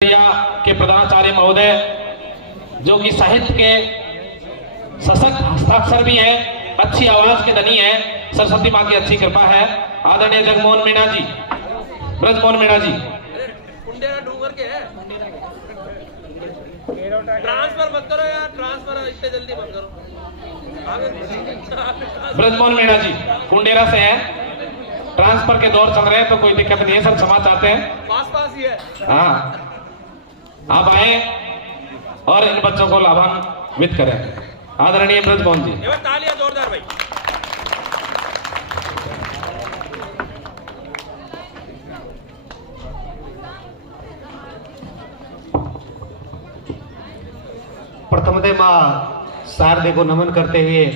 के प्रधानाचार्य महोदय, जो कि साहित्य के सशक्त हस्ताक्षर भी है, अच्छी आवाज के धनी है, सरस्वती माँ की अच्छी कृपा है। आदरणीय जगमोहन मीणा जी, ब्रजमोहन मीणा जी। ट्रांसफर मत करो यार, ट्रांसफर इतने जल्दी मत करो। ब्रजमोहन मीणा जी कुंडेरा से है, ट्रांसफर के दौर चल रहे हैं तो कोई दिक्कत नहीं है, सब क्षमा चाहते हैं। पास ही है। हाँ, आप आए और इन बच्चों को लाभान्वित करें। आदरणीय ब्रजमोहन जी, तालियां जोरदार भाई। प्रथमतः मां शारदे को नमन करते हुए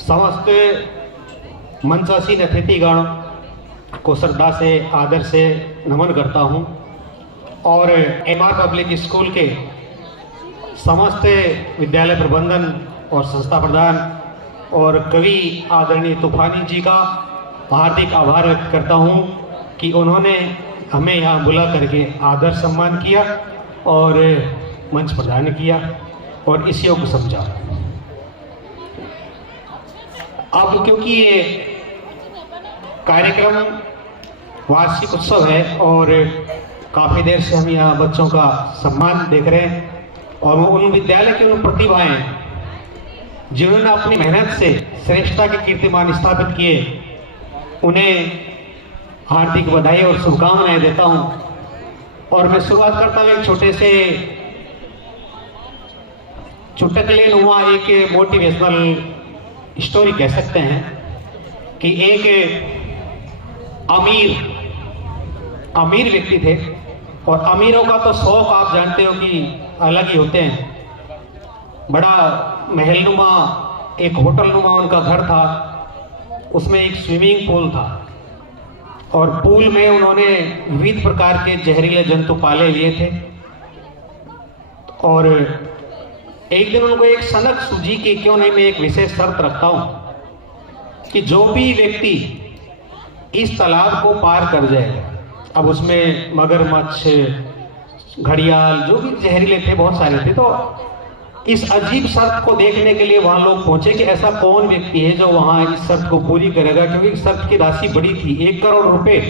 समस्त मंचासीन अतिथिगण को श्रद्धा से आदर से नमन करता हूं और एमआर पब्लिक स्कूल के समस्त विद्यालय प्रबंधन और संस्था प्रधान और कवि आदरणीय तूफानी जी का हार्दिक आभार व्यक्त करता हूं कि उन्होंने हमें यहाँ बुला करके आदर सम्मान किया और मंच प्रदान किया और इस योग समझा। अब क्योंकि ये कार्यक्रम वार्षिक उत्सव है और काफ़ी देर से हम यहाँ बच्चों का सम्मान देख रहे हैं और वो उन विद्यालय की उन प्रतिभाएं जिन्होंने अपनी मेहनत से श्रेष्ठता के कीर्तिमान स्थापित किए, उन्हें हार्दिक बधाई और शुभकामनाएं देता हूं। और मैं शुरुआत करता हूं एक छोटे से चुटकुले नुमा एक मोटिवेशनल स्टोरी कह सकते हैं कि एक अमीर व्यक्ति थे और अमीरों का तो शौक आप जानते हो कि अलग ही होते हैं। बड़ा महलनुमा एक होटलनुमा उनका घर था, उसमें एक स्विमिंग पूल था और पूल में उन्होंने विविध प्रकार के जहरीले जंतु पाले लिए थे। और एक दिन उनको एक सनक सूझी कि क्यों नहीं मैं एक विशेष शर्त रखता हूं कि जो भी व्यक्ति इस तालाब को पार कर जाएगा, अब उसमें मगरमच्छ, घड़ियाल, जो भी जहरीले थे बहुत सारे थे, तो इस अजीब शर्त को देखने के लिए वहां लोग पहुंचे कि ऐसा कौन व्यक्ति है जो वहां इस शर्त को पूरी करेगा, क्योंकि इस शर्त की राशि बड़ी थी, 1 करोड़ रुपए,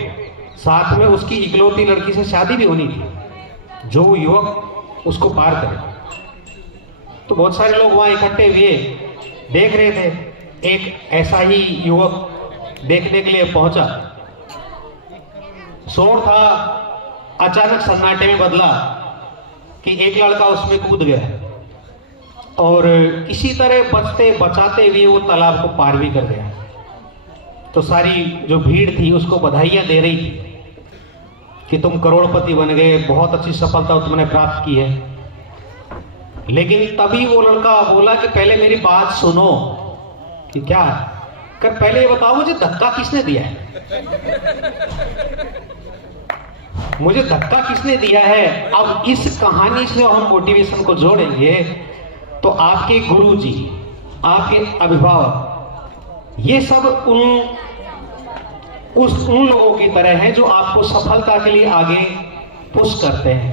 साथ में उसकी इकलौती लड़की से शादी भी होनी थी, जो युवक उसको पार करे। तो बहुत सारे लोग वहां इकट्ठे हुए देख रहे थे। एक ऐसा ही युवक देखने के लिए पहुंचा, शोर था, अचानक सन्नाटे में बदला कि एक लड़का उसमें कूद गया और किसी तरह बचते बचाते हुए वो तालाब को पार भी कर गया। तो सारी जो भीड़ थी उसको बधाइयां दे रही थी कि तुम करोड़पति बन गए, बहुत अच्छी सफलता तुमने प्राप्त की है। लेकिन तभी वो लड़का बोला कि पहले मेरी बात सुनो। कि क्या? कर पहले ये बताओ मुझे धक्का किसने दिया है, मुझे धक्का किसने दिया है। अब इस कहानी से हम मोटिवेशन को जोड़ेंगे तो आपके गुरुजी, आपके अभिभावक, ये सब उन लोगों की तरह हैं जो आपको सफलता के लिए आगे पुश करते हैं,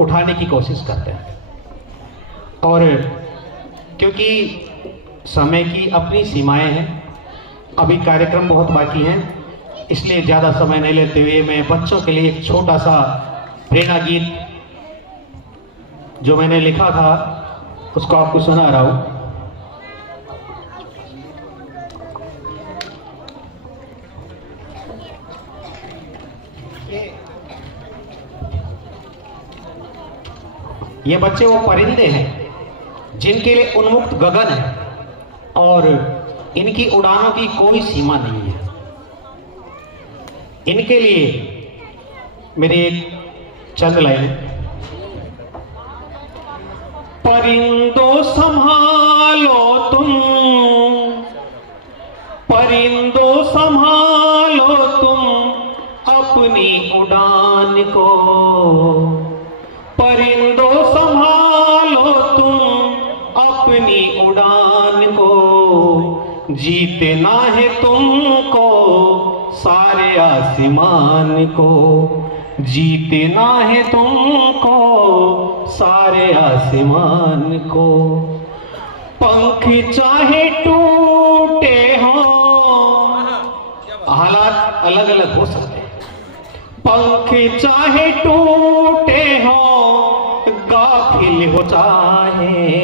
उठाने की कोशिश करते हैं। और क्योंकि समय की अपनी सीमाएं हैं, अभी कार्यक्रम बहुत बाकी हैं, इसलिए ज़्यादा समय नहीं लेते हुए मैं बच्चों के लिए एक छोटा सा प्रेरणा गीत जो मैंने लिखा था उसको आपको सुना रहा हूं। ये बच्चे वो परिंदे हैं जिनके लिए उन्मुक्त गगन है और इनकी उड़ानों की कोई सीमा नहीं है। इनके लिए मेरी एक चंद लाइन: परिंदों संभालो तुम, परिंदों संभालो तुम अपनी उड़ान को, परिंदों संभालो तुम अपनी उड़ान को, जीतना है तुमको सारे आसमान को, जीतना है तुमको सारे आसमान को, पंख चाहे टूटे हो, हालात अलग अलग हो सकते हैं, पंख चाहे टूटे हो, गाफिल हो चाहे,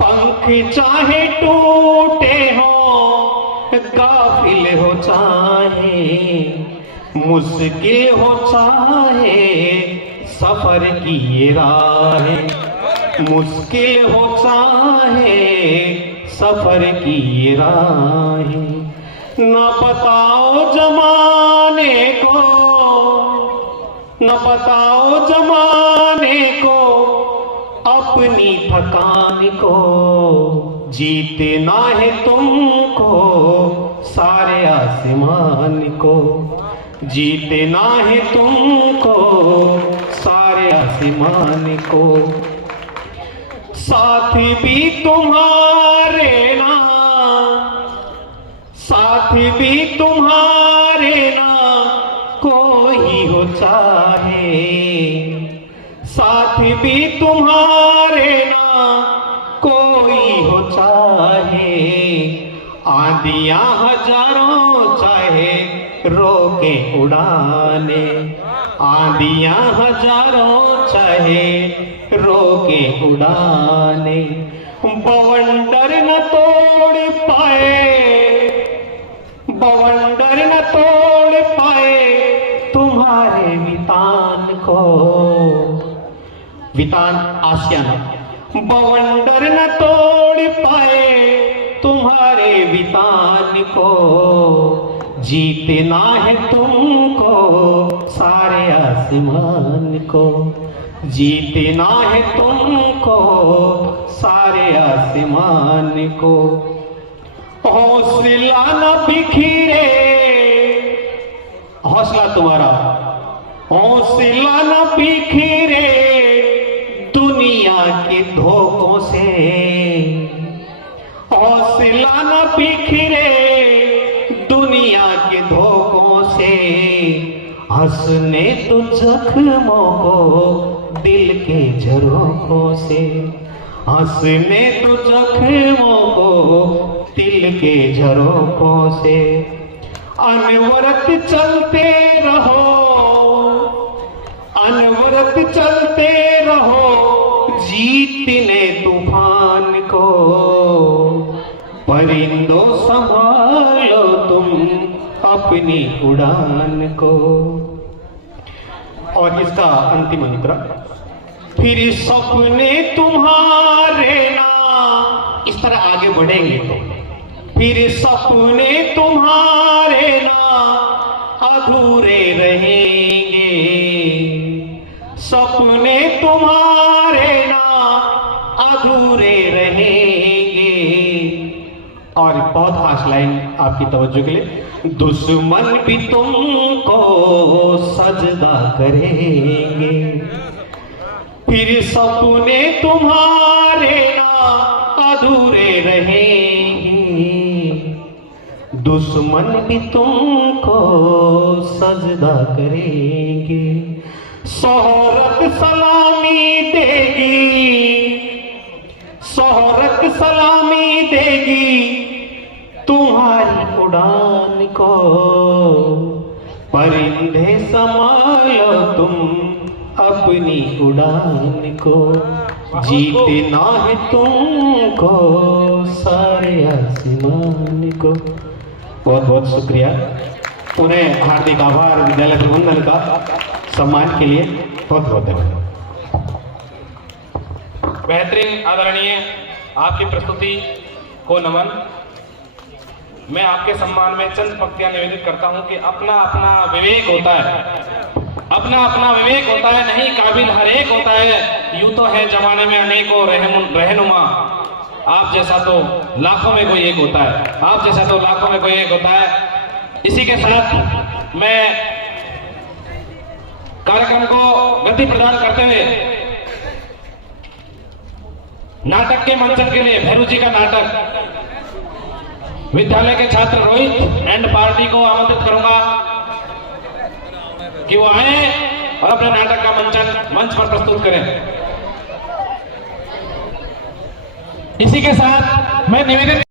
पंख चाहे टूटे हो, गाफिल हो चाहे, मुश्किल हो चाहे सफर की ये राहें, मुश्किल हो चाहे सफर की ये राहें, न बताओ जमाने को, न बताओ जमाने को अपनी थकान को, जीतना है तुमको सारे आसमान को, जीतना है तुमको सारे आसमान को, साथ भी तुम्हारे ना, साथ भी तुम्हारे ना कोई हो चाहे, साथ भी तुम्हारे ना कोई हो चाहे, आंधियां हजारों चाहे रोके उड़ाने, आंधियां हजारों चाहे रोके उड़ाने, बवंडर न तोड़ पाए, बवंडर न तोड़ पाए तुम्हारे वितान को, वितान आशियाना, बवंडर न तोड़ पाए तुम्हारे वितान को, जीतना है तुमको सारे आसमान को, जीतना है तुमको सारे आसमान को, हौसला न बिखरे, हौसला तुम्हारा, हौसला न बिखरे दुनिया के धोखों से, हौसला न बिखरे दुनिया के धोखों से, हंसने तो जख्मों को दिल के झरोखों से, हंसने तो जख्मों को दिल के झरोखों से, अनवरत चलते रहो, अनवरत चलते रहो जीतने तूफान को, परिंदों संभालो तुम अपनी उड़ान को। और इसका अंतिम अंतरा, फिर सपने तुम्हारे ना, इस तरह आगे बढ़ेंगे तो फिर सपने तुम्हारे ना अधूरे रहेंगे, सपने तुम्हारे ना अधूरे रहेंगे। और बहुत खास लाइन आपकी तवज्जो के लिए, दुश्मन भी तुमको सजदा करेंगे, फिर सपने तुम्हारे ना अधूरे रहेंगे, दुश्मन भी तुमको सजदा करेंगे, शोहरत सलामी देगी, शोहरत सलामी देगी तुम्हारी उड़ान को, परिंदे संभालो तुम अपनी उड़ान को, जीतना है तुमको सारे आसमान को। बहुत बहुत शुक्रिया, उन्हें हार्दिक आभार विद्यालय प्रबंधन का सम्मान के लिए बहुत बहुत धन्यवाद। बेहतरीन आदरणीय आपकी प्रस्तुति को नमन। मैं आपके सम्मान में चंद पंक्तियां निवेदित करता हूं कि अपना अपना विवेक होता है, अपना अपना विवेक होता है, नहीं काबिल हर एक होता है, यूं तो है जमाने में अनेकों रहनुमा, आप जैसा तो लाखों में कोई एक होता है, आप जैसा तो लाखों में कोई एक होता है। इसी के साथ मैं कार्यक्रम को गति प्रदान करते हुए नाटक के मंचन के लिए भैरू जी का नाटक विद्यालय के छात्र रोहित एंड पार्टी को आमंत्रित करूंगा कि वो आए और अपने नाटक का मंच पर प्रस्तुत करें। इसी के साथ मैं निवेदन